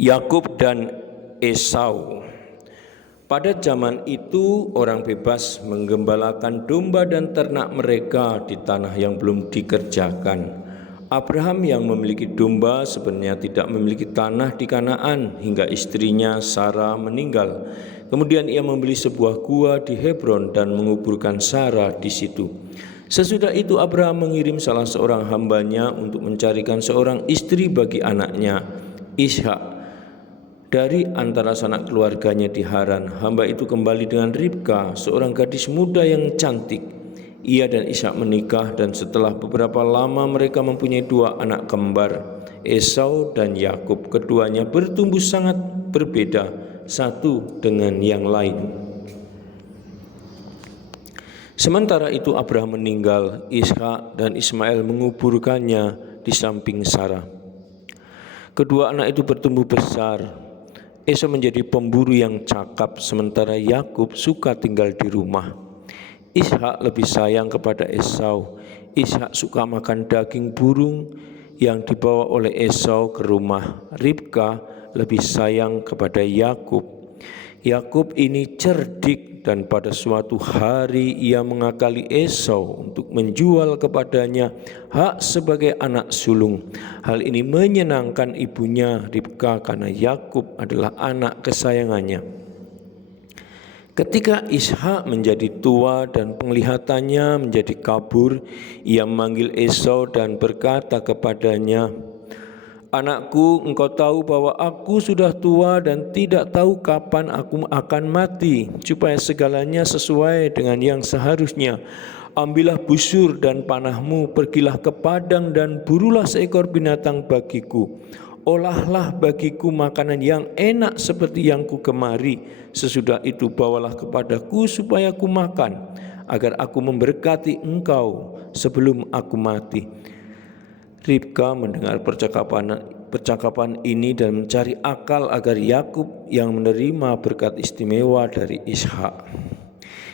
Yakub dan Esau. Pada zaman itu orang bebas menggembalakan domba dan ternak mereka di tanah yang belum dikerjakan. Abraham yang memiliki domba sebenarnya tidak memiliki tanah di Kanaan hingga istrinya Sarah meninggal. Kemudian ia membeli sebuah gua di Hebron dan menguburkan Sarah di situ. Sesudah itu Abraham mengirim salah seorang hambanya untuk mencarikan seorang istri bagi anaknya Ishak dari antara sanak keluarganya di Haran. Hamba itu kembali dengan Ribka, seorang gadis muda yang cantik. Ia dan Ishak menikah dan setelah beberapa lama mereka mempunyai dua anak kembar, Esau dan Yakub. Keduanya bertumbuh sangat berbeda satu dengan yang lain. Sementara itu Abraham meninggal, Ishak dan Ismail menguburkannya di samping Sarah. Kedua anak itu bertumbuh besar. Esau menjadi pemburu yang cakap, sementara Yakub suka tinggal di rumah. Ishak lebih sayang kepada Esau. Ishak suka makan daging burung yang dibawa oleh Esau ke rumah. Ribka lebih sayang kepada Yakub. Yakub ini cerdik dan pada suatu hari ia mengakali Esau untuk menjual kepadanya hak sebagai anak sulung. Hal ini menyenangkan ibunya Ribka karena Yakub adalah anak kesayangannya. Ketika Ishak menjadi tua dan penglihatannya menjadi kabur, ia memanggil Esau dan berkata kepadanya, "Anakku, engkau tahu bahwa aku sudah tua dan tidak tahu kapan aku akan mati, supaya segalanya sesuai dengan yang seharusnya. Ambillah busur dan panahmu, pergilah ke padang dan burulah seekor binatang bagiku. Olahlah bagiku makanan yang enak seperti yang ku gemari. Sesudah itu bawalah kepadaku supaya ku makan, agar aku memberkati engkau sebelum aku mati." Ribka mendengar percakapan ini dan mencari akal agar Yakub yang menerima berkat istimewa dari Ishak.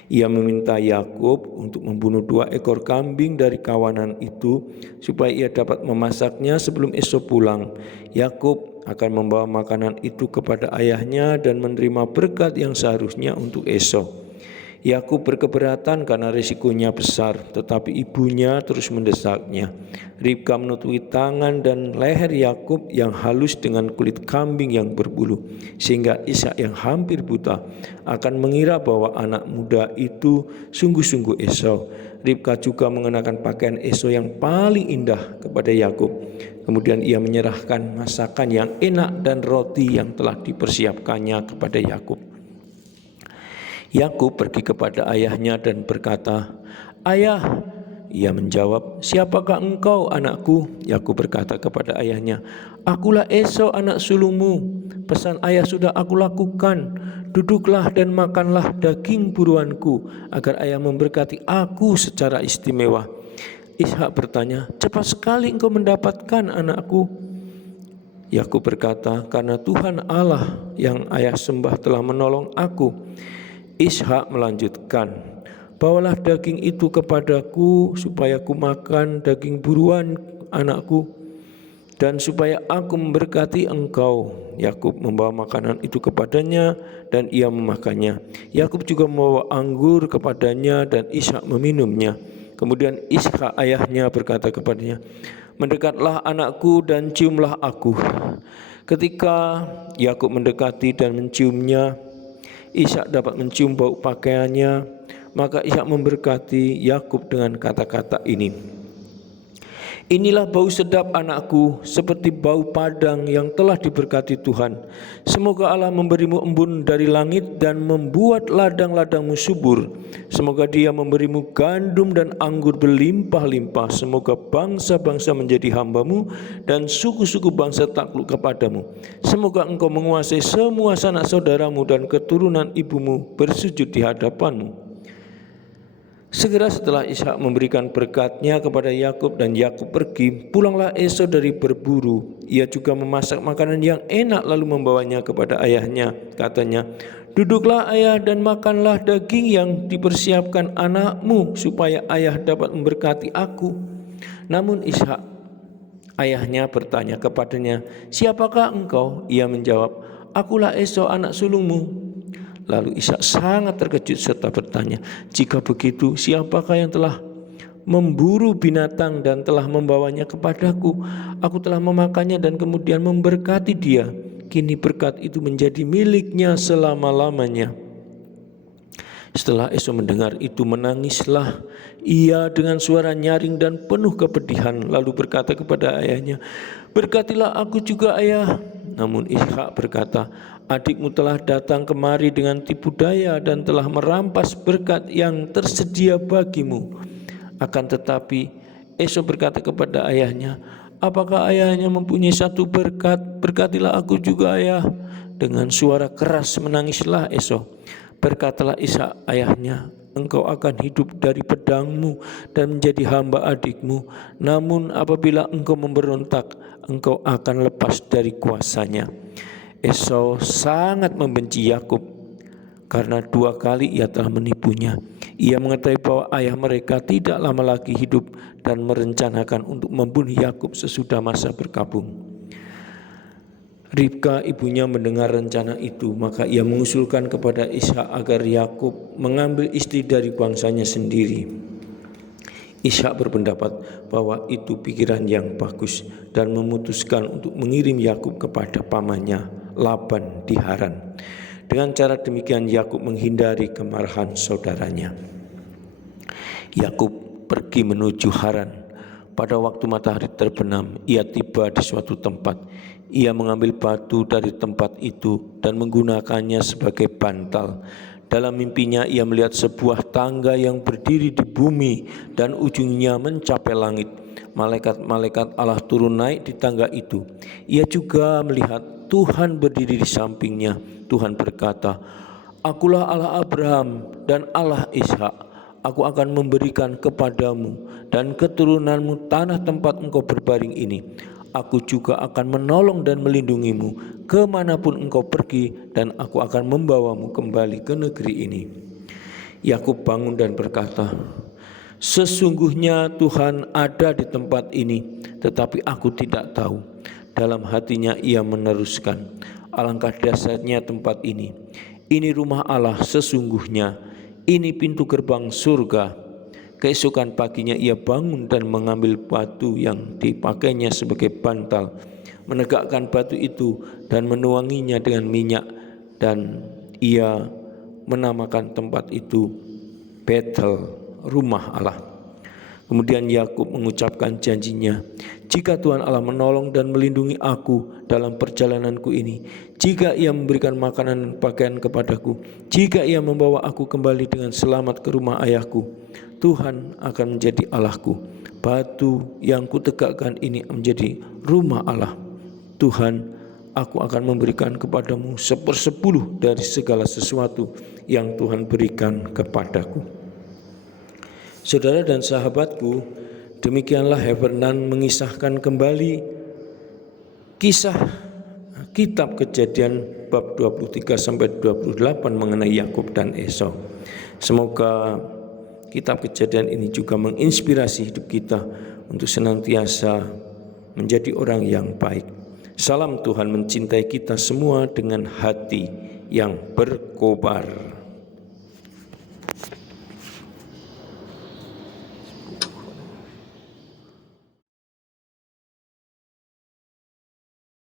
Ia meminta Yakub untuk membunuh 2 ekor kambing dari kawanan itu supaya ia dapat memasaknya sebelum esok pulang. Yakub akan membawa makanan itu kepada ayahnya dan menerima berkat yang seharusnya untuk esok. Yakub berkeberatan karena risikonya besar, tetapi ibunya terus mendesaknya. Ribka menutupi tangan dan leher Yakub yang halus dengan kulit kambing yang berbulu, sehingga Ishak yang hampir buta akan mengira bahwa anak muda itu sungguh-sungguh Esau. Ribka juga mengenakan pakaian Esau yang paling indah kepada Yakub. Kemudian ia menyerahkan masakan yang enak dan roti yang telah dipersiapkannya kepada Yakub. Yakub pergi kepada ayahnya dan berkata, "Ayah." Ia menjawab, "Siapakah engkau, anakku?" Yakub berkata kepada ayahnya, "Akulah Esau, anak sulungmu. Pesan ayah sudah aku lakukan. Duduklah dan makanlah daging buruanku, agar ayah memberkati aku secara istimewa." Ishak bertanya, "Cepat sekali engkau mendapatkan, anakku." Yakub berkata, "Karena Tuhan Allah yang ayah sembah telah menolong aku." Ishak melanjutkan, "Bawalah daging itu kepadaku supaya ku makan daging buruan anakku, dan supaya aku memberkati engkau." Yakub membawa makanan itu kepadanya dan ia memakannya. Yakub juga membawa anggur kepadanya dan Ishak meminumnya. Kemudian Ishak ayahnya berkata kepadanya, "Mendekatlah anakku dan ciumlah aku." Ketika Yakub mendekati dan menciumnya, Ishak dapat mencium bau pakaiannya. Maka Ishak memberkati Yakub dengan kata-kata ini, "Inilah bau sedap anakku, seperti bau padang yang telah diberkati Tuhan. Semoga Allah memberimu embun dari langit dan membuat ladang-ladangmu subur. Semoga Dia memberimu gandum dan anggur berlimpah-limpah. Semoga bangsa-bangsa menjadi hambamu dan suku-suku bangsa takluk kepadamu. Semoga engkau menguasai semua sanak saudaramu dan keturunan ibumu bersujud di hadapanmu." Segera setelah Ishak memberikan berkatnya kepada Yakub dan Yakub pergi, pulanglah Esau dari berburu. Ia juga memasak makanan yang enak lalu membawanya kepada ayahnya. Katanya, "Duduklah ayah dan makanlah daging yang dipersiapkan anakmu supaya ayah dapat memberkati aku." Namun Ishak Ayahnya bertanya kepadanya, "Siapakah engkau?" Ia menjawab, "Akulah Esau anak sulungmu." Lalu Ishak sangat terkejut serta bertanya, "Jika begitu, siapakah yang telah memburu binatang dan telah membawanya kepadaku? Aku telah memakannya dan kemudian memberkati dia. Kini berkat itu menjadi miliknya selama-lamanya." Setelah Esau mendengar itu, menangislah ia dengan suara nyaring dan penuh kepedihan, lalu berkata kepada ayahnya, "Berkatilah aku juga, ayah." Namun Ishak berkata, "Adikmu telah datang kemari dengan tipu daya dan telah merampas berkat yang tersedia bagimu." Akan tetapi Esau berkata kepada ayahnya, "Apakah ayahnya mempunyai satu berkat? Berkatilah aku juga, ayah." Dengan suara keras menangislah Esau. Berkatalah Ishak ayahnya, "Engkau akan hidup dari pedangmu dan menjadi hamba adikmu. Namun apabila engkau memberontak, engkau akan lepas dari kuasanya." Esau sangat membenci Yakub karena 2 kali ia telah menipunya. Ia mengetahui bahwa ayah mereka tidak lama lagi hidup dan merencanakan untuk membunuh Yakub sesudah masa berkabung. Ribka ibunya mendengar rencana itu, maka ia mengusulkan kepada Ishak agar Yakub mengambil istri dari bangsanya sendiri. Ishak berpendapat bahwa itu pikiran yang bagus dan memutuskan untuk mengirim Yakub kepada pamannya Laban di Haran. Dengan cara demikian Yakub menghindari kemarahan saudaranya. Yakub pergi menuju Haran. Pada waktu matahari terbenam, ia tiba di suatu tempat. Ia mengambil batu dari tempat itu dan menggunakannya sebagai bantal. Dalam mimpinya ia melihat sebuah tangga yang berdiri di bumi dan ujungnya mencapai langit. Malaikat-malaikat Allah turun naik di tangga itu. Ia juga melihat Tuhan berdiri di sampingnya. Tuhan berkata, "Akulah Allah Abraham dan Allah Ishak. Aku akan memberikan kepadamu dan keturunanmu tanah tempat engkau berbaring ini. Aku juga akan menolong dan melindungimu kemanapun engkau pergi, dan aku akan membawamu kembali ke negeri ini." Yakub bangun dan berkata, "Sesungguhnya Tuhan ada di tempat ini, tetapi aku tidak tahu." Dalam hatinya ia meneruskan, "Alangkah dahsyatnya tempat ini. Ini rumah Allah sesungguhnya. Ini pintu gerbang surga." Keesokan paginya ia bangun dan mengambil batu yang dipakainya sebagai bantal, menegakkan batu itu dan menuanginya dengan minyak, dan ia menamakan tempat itu Betel, rumah Allah. Kemudian Yakub mengucapkan janjinya, "Jika Tuhan Allah menolong dan melindungi aku dalam perjalananku ini, jika ia memberikan makanan dan pakaian kepadaku, jika ia membawa aku kembali dengan selamat ke rumah ayahku, Tuhan akan menjadi Allahku. Batu yang kutegakkan ini menjadi rumah Allah. Tuhan, aku akan memberikan kepadamu 1/10 dari segala sesuatu yang Tuhan berikan kepadaku." Saudara dan sahabatku, demikianlah Heffernan mengisahkan kembali kisah kitab Kejadian bab 23-28 mengenai Yakub dan Esau. Semoga kitab Kejadian ini juga menginspirasi hidup kita untuk senantiasa menjadi orang yang baik. Salam, Tuhan mencintai kita semua dengan hati yang berkobar.